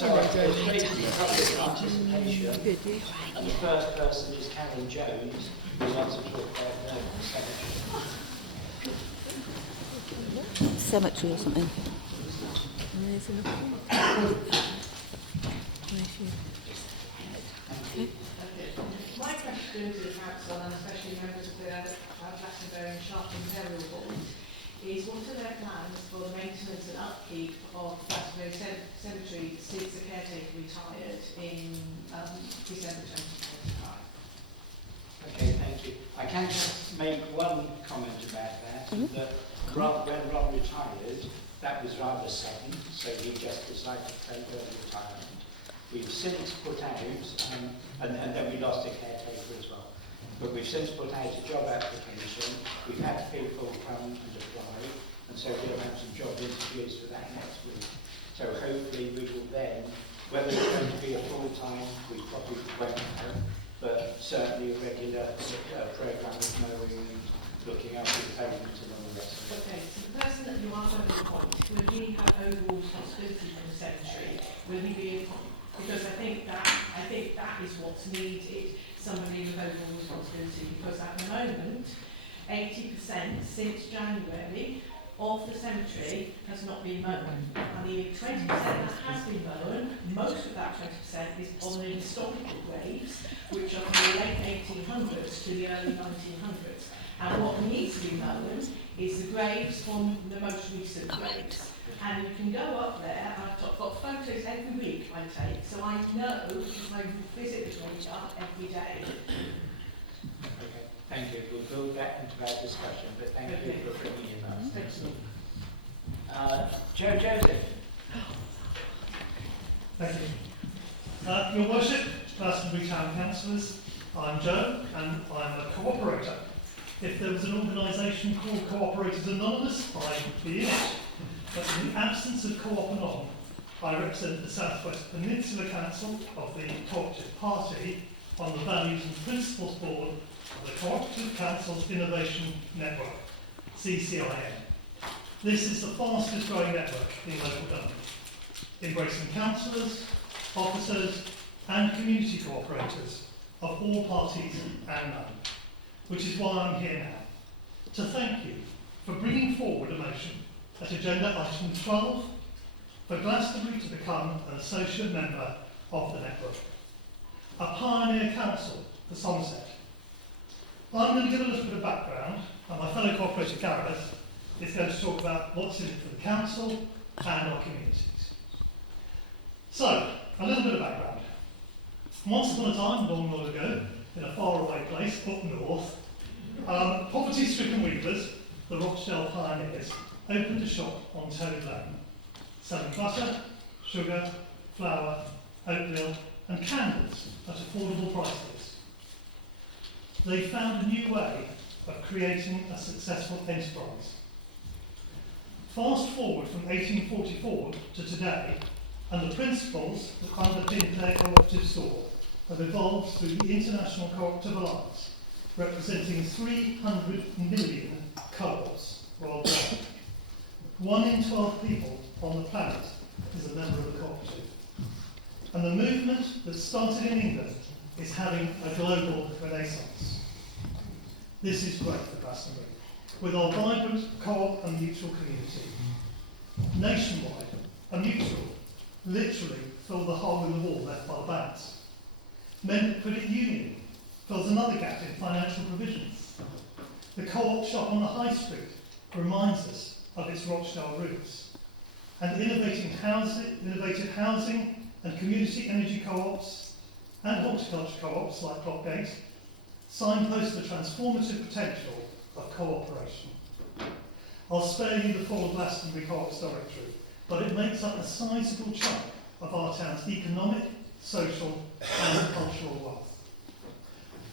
there's basically public participation, and the first person is Karen Jones, who wants to talk about cemetery. Cemetery or something. My question to the council, and especially members of the Gladstonbury and Sharpton Burial Board, is what are their plans for the maintenance and upkeep of Gladstonbury Cemetery since the caretaker retired in December 2025? Okay, thank you. I can just make one comment about that, that when Rob retired, that was rather sudden, so he just decided to take early retirement. We've since put out, and then we lost a caretaker as well, but we've since put out a job application. We've had people come and apply, and so we'll have some job interviews for that next week. So hopefully we will then, whether it's going to be a full-time, we probably won't know, but certainly a regular programme of mowing and looking after the pavement and all the rest of it. Okay, so the person that you are going to appoint, will he have overall responsibility for the cemetery? Will he be, because I think that is what's needed, somebody with overall responsibility, because at the moment, 80% since January of the cemetery has not been mown. And the 20% that has been mown, most of that 20% is on the historical graves, which are from the late 1800s to the early 1900s. And what needs to be mown is the graves from the most recent graves. And you can go up there, I've got photos every week I take, so I know because I visit the graveyard every day. Okay, thank you. We'll build that into our discussion, but thank you for bringing in that. Joe Joseph. Thank you. Your Worship, Gladstonbury Town Councillors, I'm Joe and I'm a co-operator. If there was an organisation called Co-operators Anonymous, I would be in it. But in the absence of Co-op Anon, I represent the South West Peninsula Council of the Co-operative Party on the Values and Principles Board of the Co-operative Councils Innovation Network, CCIN. This is the fastest growing network in local government, embracing councillors, officers and community cooperators of all parties and none, which is why I'm here now, to thank you for bringing forward a motion at agenda item 12 for Gladstonbury to become an associate member of the network, a pioneer council for Somerset. I'm going to give a little bit of background, and my fellow cooperator Gareth is going to talk about what's in it for the council and our communities. So, a little bit of background. Once upon a time, long, long ago, in a faraway place up north, poverty-stricken weavers, the Rochdale pioneers, opened a shop on Toad Lane, selling butter, sugar, flour, oatmeal and candles at affordable prices. They found a new way of creating a successful enterprise. Fast forward from 1844 to today, and the principles that underpin their cooperative store have evolved through the International Cooperative Alliance, representing 300 million co-ops worldwide. 1 in 12 people on the planet is a member of the cooperative. And the movement that started in England is having a global renaissance. This is great for Gladstonbury, with our vibrant co-op and mutual community. Nationwide, a mutual literally filled the hole in the wall left by the banks. Member Credit Union fills another gap in financial provisions. The co-op shop on the High Street reminds us of its Rochdale roots. And innovative housing and community energy co-ops and horticulture co-ops like Clockgate signpost the transformative potential of cooperation. I'll spare you the full Gladstonbury Co-ops directory, but it makes up a sizable chunk of our town's economic, social and cultural wealth.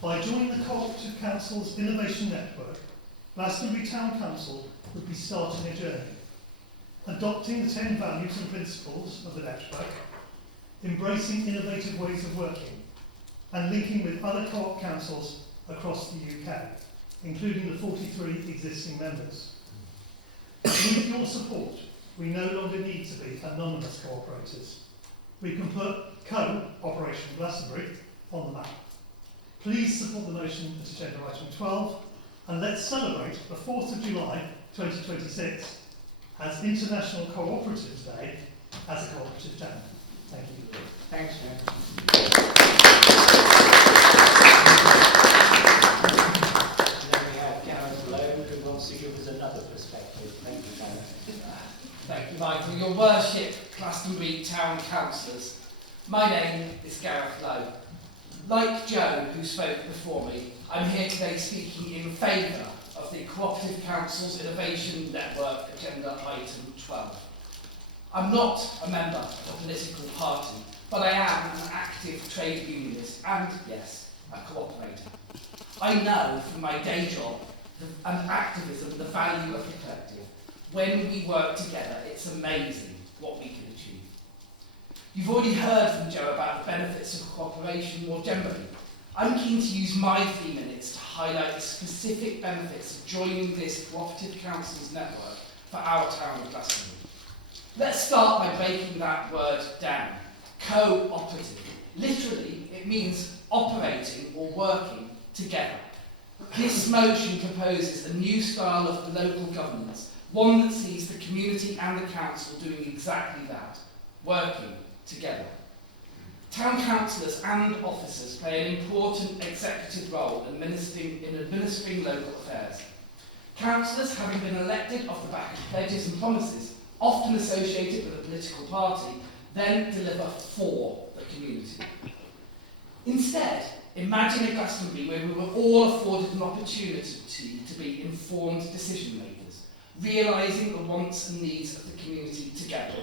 By joining the Co-operative Councils Innovation Network, Gladstonbury Town Council would be starting a journey, adopting the 10 values and principles of the network, embracing innovative ways of working, and linking with other co-op councils across the UK, including the 43 existing members. With your support, we no longer need to be anonymous cooperators. we can put Co-operative Glastonbury on the map. Please support the motion at agenda item 12, and let's celebrate the 4th of July 2026 as International Cooperatives Day as a cooperative town. Thank you. Thanks, Nick. Then we have Gareth Lowe, who wants to give us another perspective. Thank you, Gareth. Thank you, Michael. Your worship, Glastonbury Town Councillors. My name is Gareth Lowe. Like Joe, who spoke before me, I'm here today speaking in favour of the Co-operative Councils Innovation Network Agenda Item 12. I'm not a member of a political party, but I am an active trade unionist and, yes, a cooperator. I know from my day job and activism the value of the collective. When we work together, it's amazing what we can achieve. You've already heard from Joe about the benefits of cooperation more generally. I'm keen to use my 3 minutes to highlight the specific benefits of joining this Co-operative Councils Network for our town of Glastonbury. Let's start by breaking that word down. Co-operative. Literally, it means operating or working together. This motion proposes a new style of local governance, one that sees the community and the council doing exactly that, working together. Town councillors and officers play an important executive role in administering local affairs. Councillors, having been elected off the back of pledges and promises, often associated with a political party, then deliver for the community. Instead, imagine a Glastonbury where we were all afforded an opportunity to be informed decision makers, realising the wants and needs of the community together.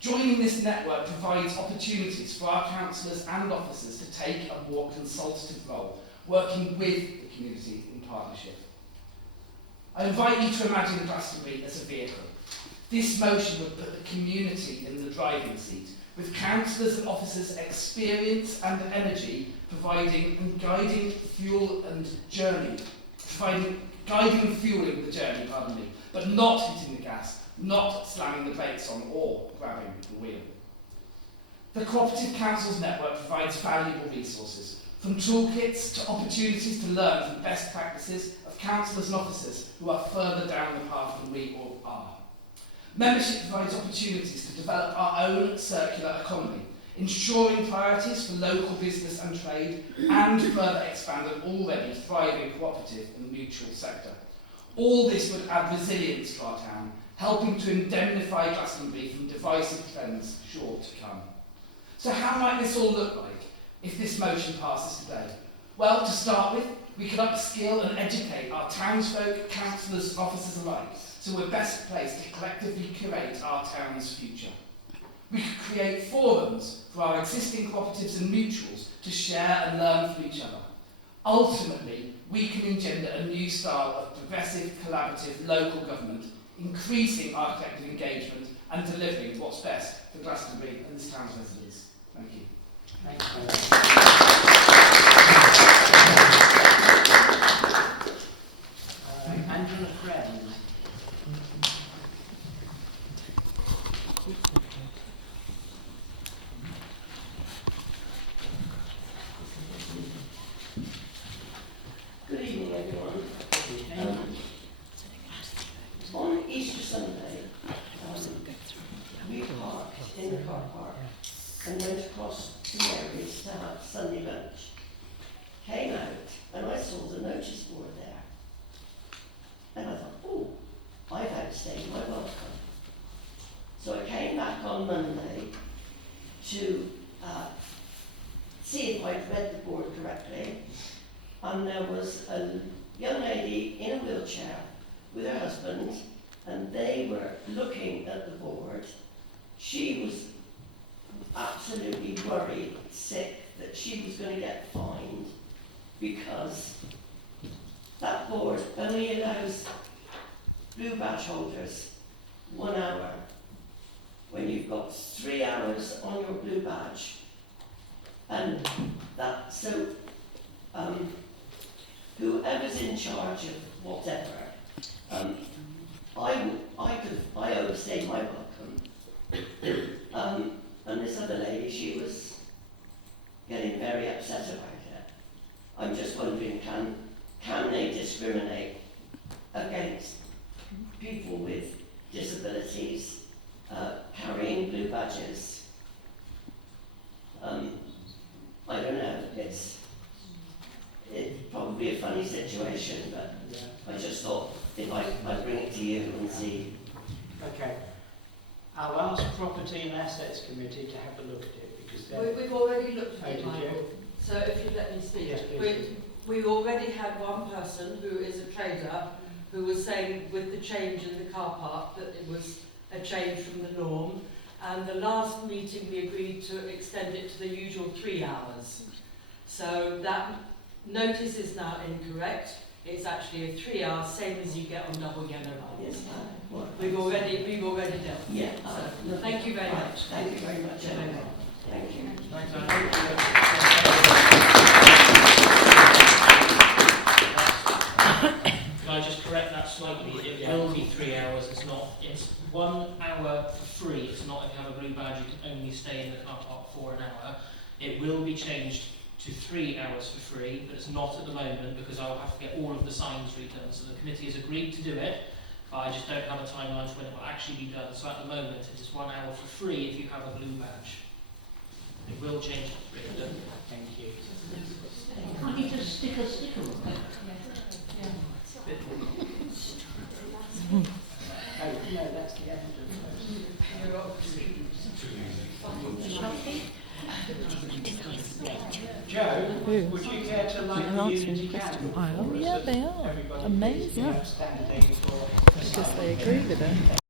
Joining this network provides opportunities for our councillors and officers to take a more consultative role, working with the community in partnership. I invite you to imagine Glastonbury as a vehicle. This motion would put the community in the driving seat, with councillors and officers' experience and energy providing and guiding fuel and journey, guiding and fueling the journey, but not hitting the gas, not slamming the brakes on or grabbing the wheel. The Co-operative Councils Network provides valuable resources, from toolkits to opportunities to learn from best practices of councillors and officers who are further down the path than we all are. Membership provides opportunities to develop our own circular economy, ensuring priorities for local business and trade, and further expand an already thriving cooperative and mutual sector. All this would add resilience to our town, helping to indemnify Glastonbury from divisive trends sure to come. So how might this all look like if this motion passes today? Well, to start with, we could upskill and educate our townsfolk, councillors and officers alike, so we're best placed to collectively curate our town's future. We could create forums for our existing cooperatives and mutuals to share and learn from each other. Ultimately, we can engender a new style of progressive, collaborative local government, increasing our collective engagement and delivering what's best for Glastonbury and this town's residents. Thank you. Thanks, Angela Friend. Good evening, everyone. On Easter Sunday, we parked in the car park and went across to Mary's to have Sunday lunch. Came out and I saw the notice board there. And I thought, oh, I've outstayed my welcome. So I came back on Monday to see if I'd read the board correctly. And there was a young lady in a wheelchair with her husband, and they were looking at the board. She was absolutely worried, sick, that she was going to get fined because that board only allows blue badge holders 1 hour when you've got 3 hours on your blue badge. And that, so whoever's in charge of whatever, I overstayed my welcome. And this other lady, she was getting very upset about it. I'm just wondering, can they discriminate against people with disabilities carrying blue badges? I don't know, it's probably a funny situation, but I just thought if I'd bring it to you and see. Okay. I'll ask Property and Assets Committee to have a look at it, because they're... We've already looked Oh, at it, did Michael. you? So if you let me speak. Yes, please. We already had one person who is a trader who was saying with the change in the car park that it was a change from the norm. And the last meeting we agreed to extend it to the usual 3 hours. So that notice is now incorrect. It's actually a 3 hour, same as you get on double yellow lines. Yes, We've already dealt. Yeah. So, thank you very much. Thank you very much, anyway. Thank you. Can I just correct that slightly? It will be 3 hours. It's 1 hour for free. It's not if you have a blue badge, you can only stay in the car park for an hour. It will be changed to 3 hours for free, but it's not at the moment because I'll have to get all of the signs redone. So the committee has agreed to do it, but I just don't have a timeline to when it will actually be done. So at the moment, it is 1 hour for free if you have a blue badge. It will change to 3. Thank you. Can't you just stick a sticker on it? Oh, no, that's the end of Joe, would you care to light the unity candle? Oh, yeah, they are. Everybody Amazing. outstanding for Because they agree with it.